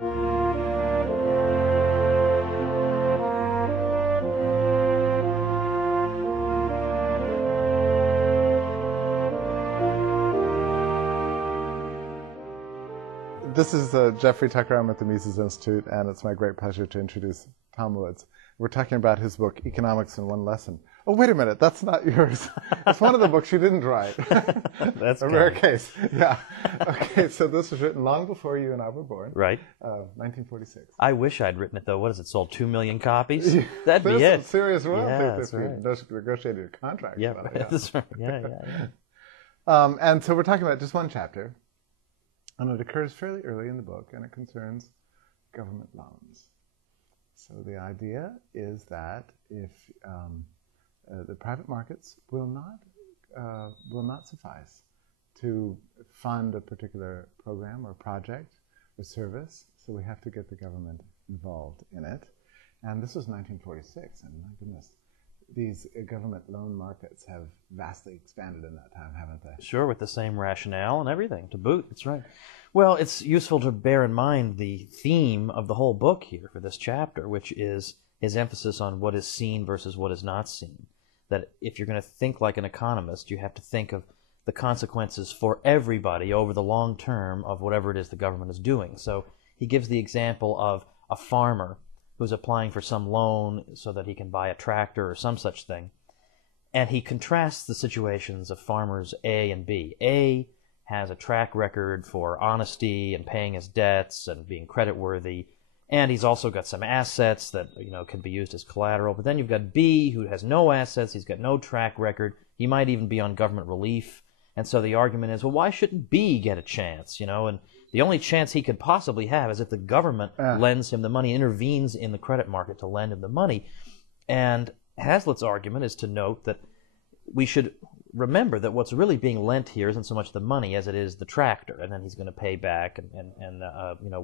This is Jeffrey Tucker. I'm at the Mises Institute, and it's my great pleasure to introduce Tom Woods. We're talking about his book, Economics in One Lesson. Oh, wait a minute. That's not yours. It's one of the books you didn't write. That's a rare case. Yeah. Okay, so this was written long before you and I were born. Right. 1946. I wish I'd written it, though. What has it sold? 2 million copies? That'd be it. There's some serious royalties yeah, if you negotiated a contract about it. Yeah, that's right. Yeah. And so we're talking about just one chapter. And it occurs fairly early in the book, and it concerns government loans. So the idea is that if the private markets will not suffice to fund a particular program or project or service, so we have to get the government involved in it. And this was 1946, and my goodness, these government loan markets have vastly expanded in that time, haven't they? Sure, with the same rationale and everything to boot. That's right. Well, it's useful to bear in mind the theme of the whole book here for this chapter, which is his emphasis on what is seen versus what is not seen. That if you're going to think like an economist, you have to think of the consequences for everybody over the long term of whatever it is the government is doing. So he gives the example of a farmer who's applying for some loan so that he can buy a tractor or some such thing. And he contrasts the situations of farmers A and B. A has a track record for honesty and paying his debts and being creditworthy, and he's also got some assets that can be used as collateral. But then you've got B, who has no assets, he's got no track record, he might even be on government relief. And so the argument is, well, why shouldn't B get a chance? And the only chance he could possibly have is if the government lends him the money, intervenes in the credit market to lend him the money. And Hazlitt's argument is to note that we should remember that what's really being lent here isn't so much the money as it is the tractor, and then he's going to pay back and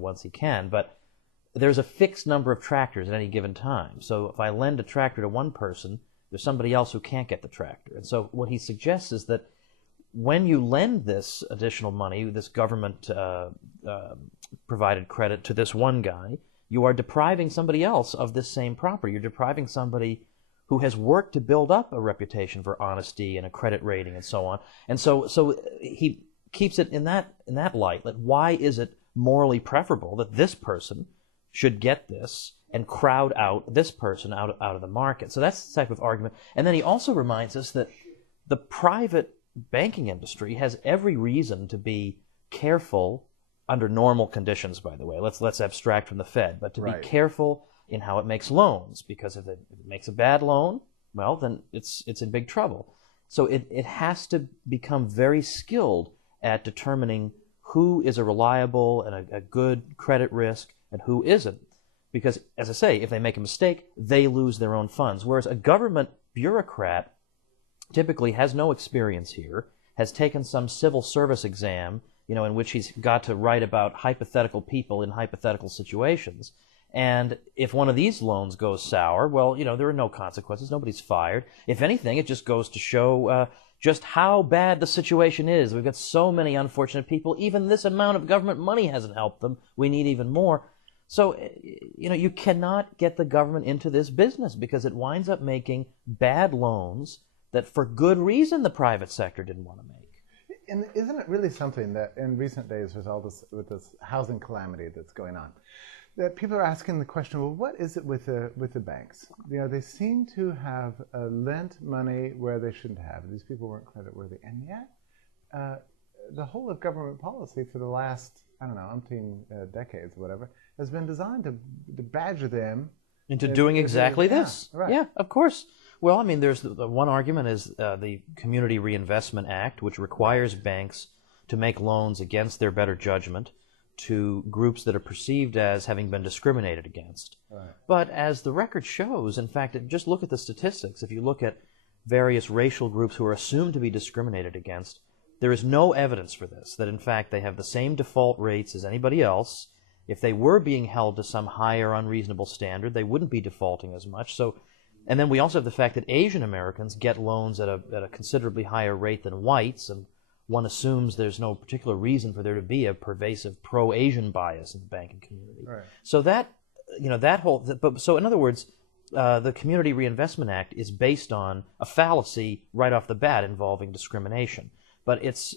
once he can. But there's a fixed number of tractors at any given time. So if I lend a tractor to one person, there's somebody else who can't get the tractor. And so what he suggests is that when you lend this additional money, this government provided credit to this one guy, you are depriving somebody else of this same property. You're depriving somebody who has worked to build up a reputation for honesty and a credit rating and so on. And so he keeps it in that light. Like, why is it morally preferable that this person should get this and crowd out this person out of the market? So that's the type of argument. And then he also reminds us that the private banking industry has every reason to be careful under normal conditions, by the way. Let's abstract from the Fed, but to be careful in how it makes loans, because if it makes a bad loan, well, then it's in big trouble. So it has to become very skilled at determining who is a reliable and a good credit risk and who isn't. Because, as I say, if they make a mistake, they lose their own funds. Whereas a government bureaucrat typically has no experience here, has taken some civil service exam, in which he's got to write about hypothetical people in hypothetical situations. And if one of these loans goes sour, well, there are no consequences. Nobody's fired. If anything, it just goes to show just how bad the situation is. We've got so many unfortunate people. Even this amount of government money hasn't helped them. We need even more. So, you cannot get the government into this business because it winds up making bad loans that for good reason the private sector didn't want to make. And isn't it really something that in recent days with this housing calamity that's going on, that people are asking the question, well, what is it with the banks? They seem to have lent money where they shouldn't have. These people weren't creditworthy. And yet, the whole of government policy for the last, umpteen decades or whatever, has been designed to badger them into doing exactly this. Right. Yeah, of course. Well, there's the one argument is the Community Reinvestment Act, which requires banks to make loans against their better judgment to groups that are perceived as having been discriminated against. Right. But as the record shows, in fact, just look at the statistics. If you look at various racial groups who are assumed to be discriminated against, there is no evidence for this, that in fact they have the same default rates as anybody else. If they were being held to some higher unreasonable standard, they wouldn't be defaulting as much. And then we also have the fact that Asian Americans get loans at a considerably higher rate than whites, and one assumes there's no particular reason for there to be a pervasive pro-Asian bias in the banking community. Right. So so in other words, the Community Reinvestment Act is based on a fallacy right off the bat involving discrimination. But it's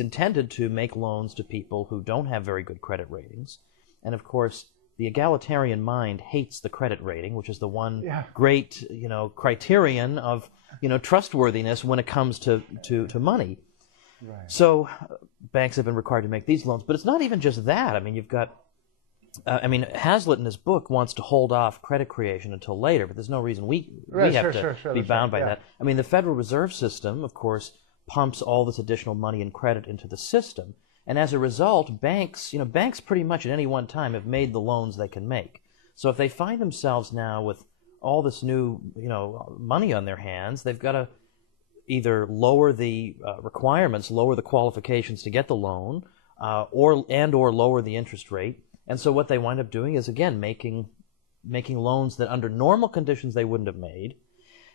intended to make loans to people who don't have very good credit ratings. And of course, the egalitarian mind hates the credit rating, which is the one great, criterion of, trustworthiness when it comes to money. Right. So banks have been required to make these loans. But it's not even just that. I mean, you've got Hazlitt in his book wants to hold off credit creation until later, but there's no reason we have to be bound by that. I mean, the Federal Reserve System, of course, pumps all this additional money and credit into the system, and as a result, banks pretty much at any one time have made the loans they can make. So if they find themselves now with all this new, money on their hands, they've got to either lower the requirements, lower the qualifications to get the loan, or lower the interest rate. And so what they wind up doing is, again, making loans that under normal conditions they wouldn't have made.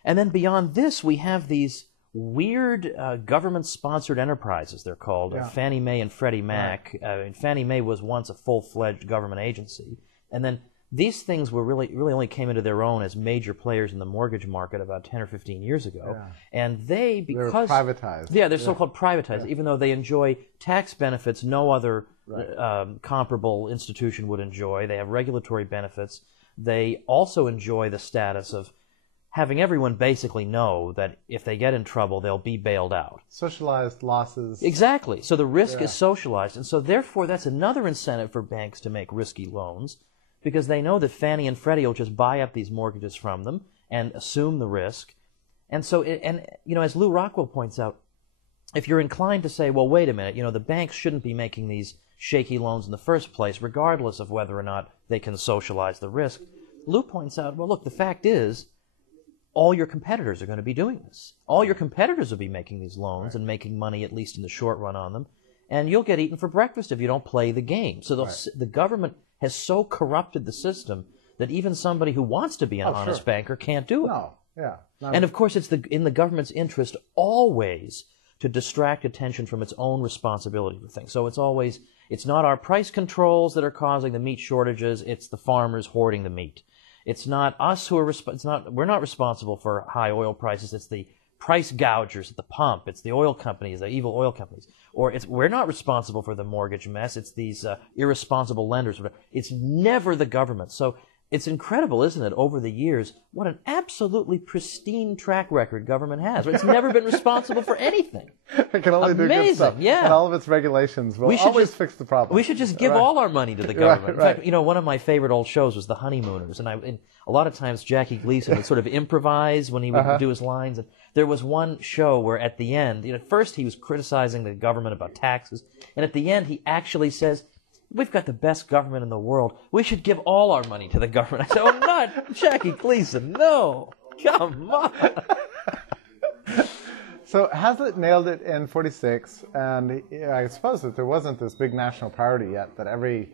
And then beyond this, we have these weird government-sponsored enterprises, they're called, Fannie Mae and Freddie Mac. Right. Fannie Mae was once a full-fledged government agency. And then these things were really only came into their own as major players in the mortgage market about 10 or 15 years ago. Yeah. And they were privatized. Yeah, they're so-called privatized, even though they enjoy tax benefits no other comparable institution would enjoy. They have regulatory benefits. They also enjoy the status of having everyone basically know that if they get in trouble, they'll be bailed out. Socialized losses. Exactly. So the risk is socialized. And so therefore, that's another incentive for banks to make risky loans, because they know that Fannie and Freddie will just buy up these mortgages from them and assume the risk. And so, as Lou Rockwell points out, if you're inclined to say, well, wait a minute, the banks shouldn't be making these shaky loans in the first place, regardless of whether or not they can socialize the risk, Lou points out, well, look, the fact is, all your competitors are going to be doing this. All your competitors will be making these loans and making money, at least in the short run, on them, and you'll get eaten for breakfast if you don't play the game. So the government has so corrupted the system that even somebody who wants to be an honest banker can't do it. No, and of course, it's in the government's interest always to distract attention from its own responsibility for things. So it's not our price controls that are causing the meat shortages, it's the farmers hoarding the meat. It's not us we're not responsible for high oil prices, it's the price gougers at the pump, it's the oil companies, the evil oil companies. Or we're not responsible for the mortgage mess, it's these irresponsible lenders. It's never the government. So it's incredible, isn't it, over the years, what an absolutely pristine track record government has. It's never been responsible for anything. It can only do good stuff. Yeah. And all of its regulations will always fix the problem. We should just give all our money to the government. In fact, one of my favorite old shows was The Honeymooners, and a lot of times Jackie Gleason would sort of improvise when he would do his lines. And there was one show where at the end, at first he was criticizing the government about taxes, and at the end he actually says, we've got the best government in the world. We should give all our money to the government. I said, oh, not Jackie Gleason. No. Come on. So Hazlitt nailed it in 46, and I suppose that there wasn't this big national priority yet that every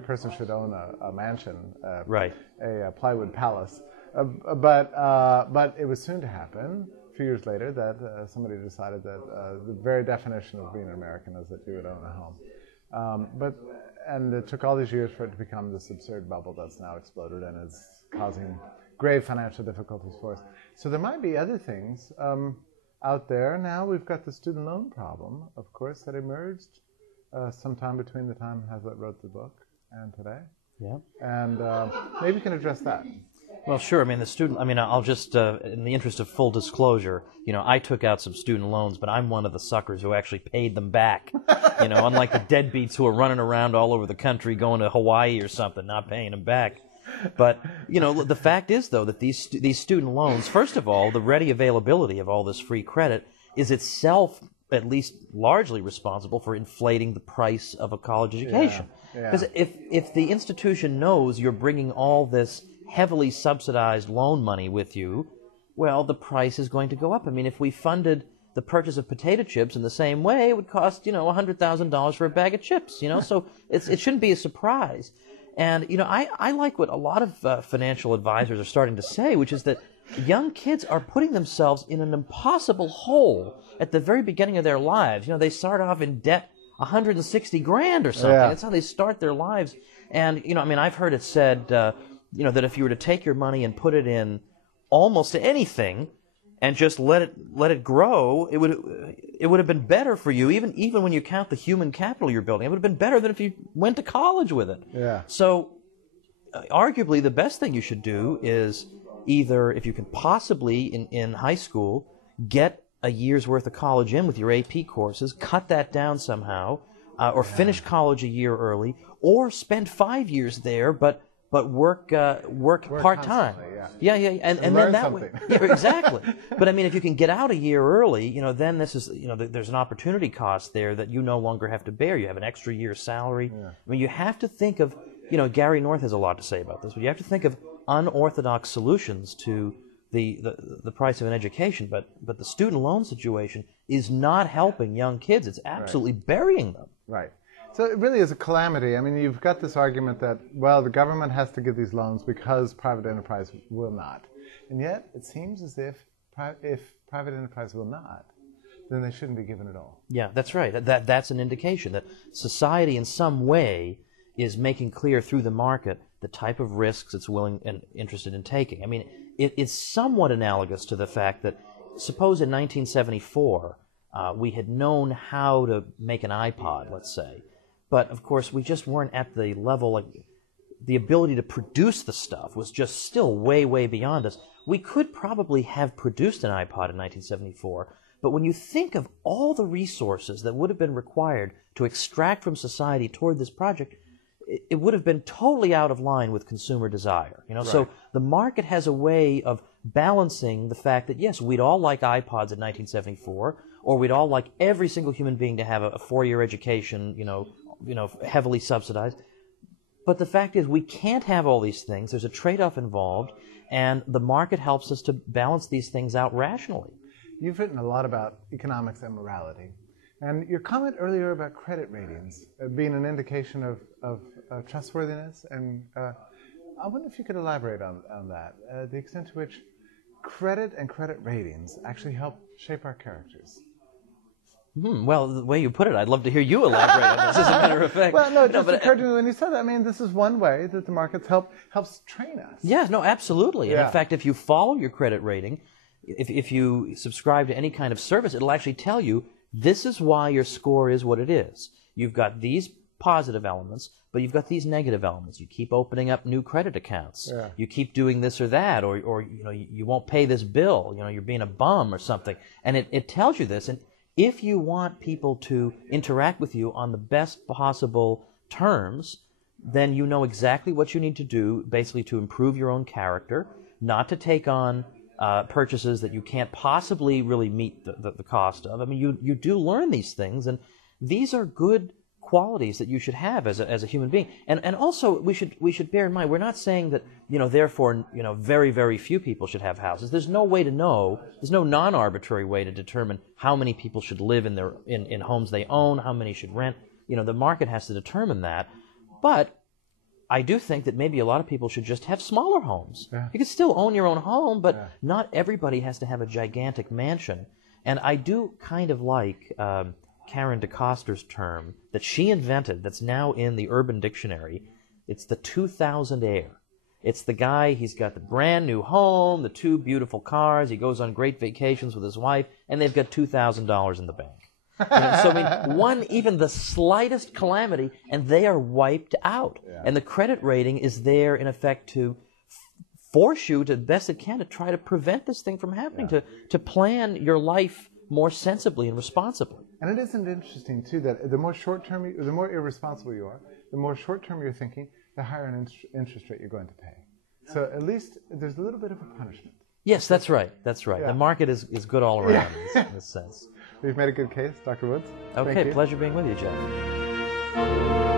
person should own a mansion, a plywood palace. But it was soon to happen, a few years later, that somebody decided that the very definition of being an American is that you would own a home. And it took all these years for it to become this absurd bubble that's now exploded and is causing grave financial difficulties for us. So there might be other things out there. Now we've got the student loan problem, of course, that emerged sometime between the time Hazlitt wrote the book and today. Yeah. And maybe you can address that. Well, sure. I'll just, in the interest of full disclosure, I took out some student loans, but I'm one of the suckers who actually paid them back. Unlike the deadbeats who are running around all over the country going to Hawaii or something, not paying them back. But, the fact is, though, that these student loans, first of all, the ready availability of all this free credit is itself at least largely responsible for inflating the price of a college education. Because if the institution knows you're bringing all this heavily subsidized loan money with you, well, the price is going to go up. I mean, if we funded the purchase of potato chips in the same way, it would cost, $100,000 for a bag of chips, so it shouldn't be a surprise. And, I like what a lot of financial advisors are starting to say, which is that young kids are putting themselves in an impossible hole at the very beginning of their lives. They start off in debt 160 grand or something. Yeah. That's how they start their lives. And, I've heard it said, that if you were to take your money and put it in almost anything and just let it grow, it would have been better for you, even when you count the human capital you're building. It would have been better than if you went to college with it. Yeah. So, arguably, the best thing you should do is either, if you can possibly, in high school, get a year's worth of college in with your AP courses, cut that down somehow, or finish college a year early, or spend 5 years there, but work part-time. Yeah, and then learn that something. way, yeah, exactly. But if you can get out a year early, then this is, there's an opportunity cost there that you no longer have to bear. You have an extra year's salary. Yeah. You have to think of, Gary North has a lot to say about this, but you have to think of unorthodox solutions to the price of an education. But the student loan situation is not helping young kids. It's absolutely burying them. Right. So it really is a calamity. You've got this argument that, well, the government has to give these loans because private enterprise will not. And yet, it seems as if private enterprise will not, then they shouldn't be given at all. Yeah, that's right. That's an indication that society in some way is making clear through the market the type of risks it's willing and interested in taking. It's somewhat analogous to the fact that, suppose in 1974, we had known how to make an iPod, let's say. But, of course, we just weren't at the level, the ability to produce the stuff was just still way, way beyond us. We could probably have produced an iPod in 1974, but when you think of all the resources that would have been required to extract from society toward this project, it would have been totally out of line with consumer desire. Right. So the market has a way of balancing the fact that, yes, we'd all like iPods in 1974, or we'd all like every single human being to have a 4-year education, heavily subsidized. But the fact is, we can't have all these things. There's a trade-off involved, and the market helps us to balance these things out rationally. You've written a lot about economics and morality. And your comment earlier about credit ratings being an indication of trustworthiness, and I wonder if you could elaborate on that, the extent to which credit and credit ratings actually help shape our characters. Well, the way you put it, I'd love to hear you elaborate on this, as a matter of fact. Well, no, it just occurred to me when you said that. This is one way that the markets helps train us. Yeah, no, absolutely. Yeah. And in fact, if you follow your credit rating, if you subscribe to any kind of service, it'll actually tell you, this is why your score is what it is. You've got these positive elements, but you've got these negative elements. You keep opening up new credit accounts. Yeah. You keep doing this or that, or you won't pay this bill. You're being a bum or something. And it tells you this. And if you want people to interact with you on the best possible terms, then you know exactly what you need to do, basically to improve your own character, not to take on purchases that you can't possibly really meet the cost of. You do learn these things, and these are good qualities that you should have as a human being. And also, we should bear in mind, we're not saying that, therefore, very, very few people should have houses. There's no way to know, there's no non-arbitrary way to determine how many people should live in homes they own, how many should rent. The market has to determine that. But I do think that maybe a lot of people should just have smaller homes. Yeah. You can still own your own home, but not everybody has to have a gigantic mansion. And I do kind of like Karen DeCoster's term that she invented that's now in the Urban Dictionary. It's the 2000 heir. It's the guy, he's got the brand new home, the 2 beautiful cars, he goes on great vacations with his wife, and they've got $2,000 in the bank. So even the slightest calamity, and they are wiped out. Yeah. And the credit rating is there, in effect, to force you to the best it can to try to prevent this thing from happening, to plan your life more sensibly and responsibly. And it isn't interesting, too, that the more short-term, the more irresponsible you are, the more short-term you're thinking, the higher an interest rate you're going to pay. So at least there's a little bit of a punishment. Yes, that's right. That's right. Yeah. The market is good all around in this sense. We've made a good case, Dr. Woods. Okay, pleasure being with you, Jeff.